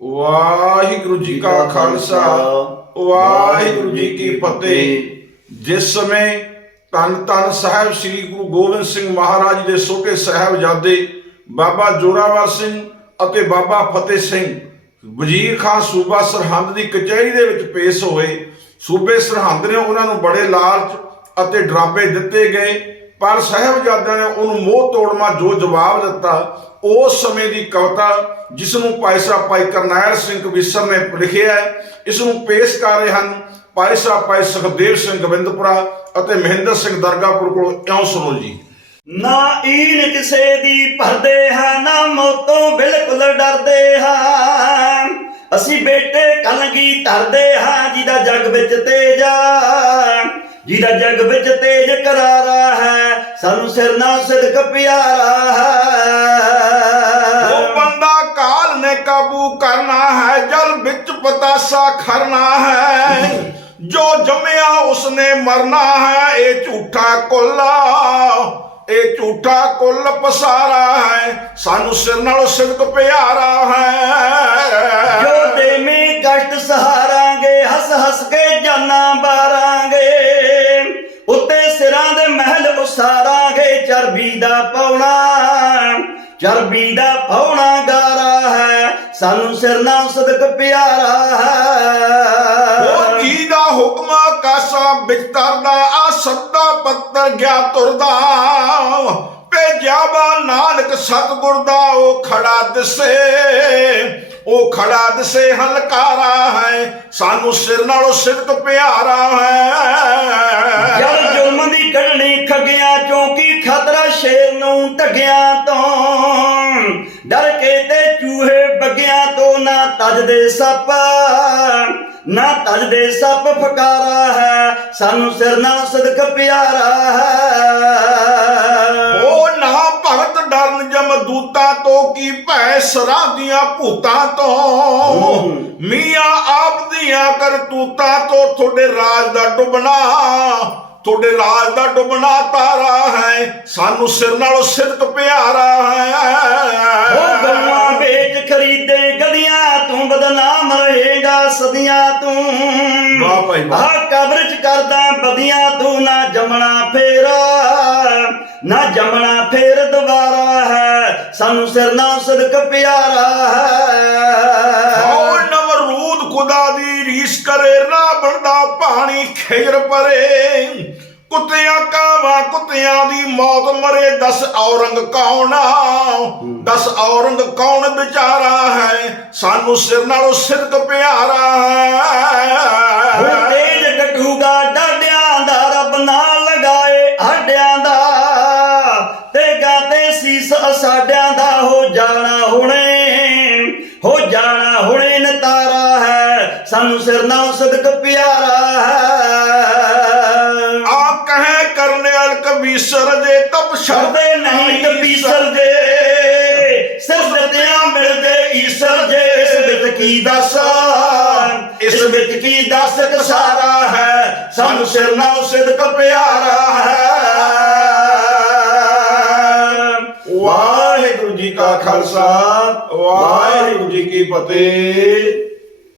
ਵਾਹਿਗੁਰੂ ਜੀ ਕਾ ਖਾਲਸਾ ਵਾਹਿਗੁਰੂ ਜੀ ਕੀ ਫਤਿਹ। ਜਿਸ ਸਮੇਂ ਤਨ ਤਨ ਸਾਹਿਬ ਸ੍ਰੀ ਗੁਰੂ ਗੋਬਿੰਦ ਸਿੰਘ ਮਹਾਰਾਜ ਦੇ ਛੋਟੇ ਸਾਹਿਬਜ਼ਾਦੇ ਬਾਬਾ ਜੋਰਾਵਰ ਸਿੰਘ ਅਤੇ ਬਾਬਾ ਫਤਿਹ ਸਿੰਘ ਵਜ਼ੀਰ ਖਾਨ ਸੂਬਾ ਸਰਹੰਦ ਦੀ ਕਚਹਿਰੀ ਦੇ ਵਿੱਚ ਪੇਸ਼ ਹੋਏ। ਸੂਬੇ ਸਰਹੰਦ ਨੇ ਉਹਨਾਂ ਨੂੰ ਬੜੇ ਲਾਲਚ ਅਤੇ ਡਰਾਬੇ ਦਿੱਤੇ ਗਏ। ਪਰ ਸਾਹਿਬਜ਼ਾਦਿਆਂ ਨੇ ਉਹਨੂੰ ਮੋਹ ਤੋੜਮਾ ਜੋ ਜਵਾਬ ਦਿੱਤਾ, ਉਸ ਸਮੇਂ ਦੀ ਕਵਿਤਾ ਜਿਸ ਨੂੰ ਭਾਈ ਸਾਹਿਬ ਭਾਈ ਕਰਨੈਲ ਸਿੰਘ ਕਵੀਸਰ ਨੇ ਲਿਖਿਆ ਇਸ ਨੂੰ ਪੇਸ਼ ਕਰ ਰਹੇ ਹਨ ਭਾਈ ਸਾਹਿਬ ਭਾਈ ਸੁਖਦੇਵ ਸਿੰਘ ਗੋਬਿੰਦਪੁਰਾ ਅਤੇ ਮਹਿੰਦਰ ਸਿੰਘ ਦਰਗਾਪੁਰ ਕੋਲ ਇਉਂ ਸੁਣੋ ਜੀ। ਨਾ ਈਨ ਕਿਸੇ ਦੀ ਭਰਦੇ ਹਾਂ, ਨਾ ਮੌਤੋਂ ਬਿਲਕੁਲ ਡਰਦੇ ਹਾਂ। ਅਸੀਂ ਬੇਟੇ ਕਲਗੀ ਧਰਦੇ ਹਾਂ, ਜਿਹਦਾ ਜਗ ਵਿੱਚ ਤੇਜ ਜਿਹਦਾ ਜਗ ਵਿੱਚ ਤੇਜ ਕਰਾਰਾ ਹੈ ਸਾਨੂੰ ਸਿਰ ਨਾਲ ਸਿਦਕ ਪਿਆਰਾ ਉਹ ਹੈ ਬੰਦਾ ਕਾਲ ਨੇ ਕਾਬੂ ਕਰਨਾ ਹੈ ਜਲ ਵਿੱਚ ਪਤਾਸਾ ਖਰਨਾ ਹੈ। ਜੋ ਜੰਮਿਆ ਉਸਨੇ ਮਰਨਾ ਹੈ ਇਹ ਝੂਠਾ ਕੁੱਲਾ ਇਹ ਝੂਠਾ ਕੁੱਲ ਪਸਾਰਾ ਹੈ ਸਾਨੂੰ ਸਿਰ ਨਾਲ ਸਿਦਕ ਪਿਆਰਾ ਹੈ। ਜੋ ਦੇਮੀ ਕਸ਼ਟ ਸਹਾਰਾਂਗੇ ਹੱਸ ਹੱਸ ਕੇ ਜਾਨਾਂ ਬਾਰਾਂਗੇ ਚਰਬੀ ਦਾ ਪੌਣਾ ਚਰਬੀ ਦਾ ਪੌਣਾ ਗਾਰਾ ਹੈ ਸਾਨੂੰ ਸਿਰ ਨਾਲ ਸਦਕ ਪਿਆਰਾ ਉਹ ਹੈ ਜੀ ਦਾ ਹੁਕਮ ਆਕਾਸ਼ਾਂ ਵਿੱਚ ਤਰਦਾ ਆ ਸੱਦਾ ਪੱਤਰ ਗਿਆ ਤੁਰਦਾ। ਭੇਜਿਆ ਬਾ ਨਾਨਕ ਸਤਿਗੁਰ ਦਾ ਉਹ ਖੜਾ ਦਿਸੇ ਉਹ ਖੜਾ ਦਿਸੇ ਹਲਕਾਰਾ ਹੈ। ਸਾਨੂੰ ਸਿਰ ਨਾਲੋਂ ਸਿਰਕ ਪਿਆਰਾ ਹੈ। ਜ਼ੁਲਮ ਦੀ ਕੱਢਣੀ ਖੱਗਿਆਂ ਚੋਂ ਕੀ ਖਤਰਾ ਸ਼ੇਰ ਨੂੰ ਢੱਗਿਆਂ ਤੋਂ? ਡਰ ਕੇ ਤੇ ਚੂਹੇ ਬੱਗਿਆਂ ਤੋਂ ਨਾ ਤਜਦੇ ਸੱਪ ਨਾ ਤਜਦੇ ਸੱਪ ਫਕਾਰਾ ਹੈ ਸਾਨੂੰ ਸਿਰ ਨਾਲ ਸਦਕ ਪਿਆਰਾ ਹੈ। ਉਹ ਨਾ ਭਗਤ ਡਰਨ ਜਮਦੂਤਾਂ ਤੋਂ ਕੀ ਭੈ ਸਰਾਂ ਦੀਆਂ ਭੂਤਾਂ ਤੋਂ? ਮੀਆਂ ਆਪ ਦੀਆਂ ਕਰਤੂਤਾਂ ਤੋਂ ਤੁਹਾਡੇ ਰਾਜ ਦਾ ਡੁੱਬਣਾ। ਤੁਹਾਡੇ ਰਾਜ ਦਾ ਡੁੱਬਣਾ ਤਾਰਾ ਹੈ। ਸਾਨੂੰ ਸਿਰ ਨਾਲੋਂ ਸਿਰਕ ਪਿਆਰਾ ਉਹ ਹੈ ਗਊਆਂ ਵੇਚ ਖਰੀਦੇ ਗਦੀਆਂ ਤੂੰ ਬਦਨਾਮ ਰਹੇਗਾ ਸਦੀਆਂ ਤੂੰ। ਵਾਹ ਭਾਈ ਵਾਹ। ਕਬਰ ਚ ਕਰਦਾ ਬਦੀਆਂ ਤੂੰ ਨਾ ਜੰਮਣਾ ਫੇਰ। ਨਾ ਜੰਮਣਾ ਫੇਰ ਦੁਬਾਰਾ ਹੈ। ਸਾਨੂੰ ਸਿਰ ਨਾਲ ਸਦਕ ਪਿਆਰਾ ਉਹ ਹੈ ਨਮਰੂਦ ਖੁਦਾ ਦੀ ਰੀਸ ਕਰੇ ਰਾਵਣ ਦਾ ਪਾਣੀ ਖੇਰ ਪਰੇ। ਕੁੱਤਿਆਂ ਕਾਵਾਂ, ਕੁੱਤਿਆਂ ਦੀ ਮੌਤ ਮਰੇ, ਦਸ ਔਰੰਗ ਕੌਣ ਦਸ ਔਰੰਗ ਕੌਣ ਵਿਚਾਰਾ ਹੈ? ਸਾਨੂੰ ਸਿਰ ਨਾਲੋਂ ਸਿਰਕ ਪਿਆਰਾ ਹੈ। ਤੇਜ ਕਟੂਗਾ ਡਾਡਿਆਂ ਦਾ ਰੱਬ ਨਾ ਲਗਾਏ ਹੱਡਿਆਂ ਦਾ। ਤੇ ਗਾਤੇ ਸੀਸ ਸਾਡਿਆਂ ਦਾ ਹੋ ਜਾਣਾ ਹੁਣੇ। ਹੈ ਸਾਨੂੰ ਸਿਰ ਨਾਲ ਸਦਕ ਪਿਆਰਾ ਹੈ। ਆ ਕਹੇ ਕਰਨੇ ਅਲ ਕਬੀਸਰ ਜੇ ਤਬ ਸ਼ਰਦੇ ਨਹੀਂ ਕਬੀਸਰ ਦੇ। ਸਿਰ ਦਿੱਤਿਆਂ ਮਿਲਦੇ ਈਸਰ ਜੇ ਇਸ ਵਿੱਚ ਕੀ ਦੱਸ? ਇਸ ਵਿੱਚ ਕੀ ਦੱਸ ਕਸਾਰਾ ਹੈ? ਸਾਨੂੰ ਸਿਰ ਨਾਲ ਸਿਦਕ ਪਿਆਰਾ ਹੈ। ਵਾਹਿਗੁਰੂ ਜੀ ਕਾ ਖਾਲਸਾ ਵਾਹਿਗੁਰੂ ਜੀ ਕੀ ਫਤਿਹ।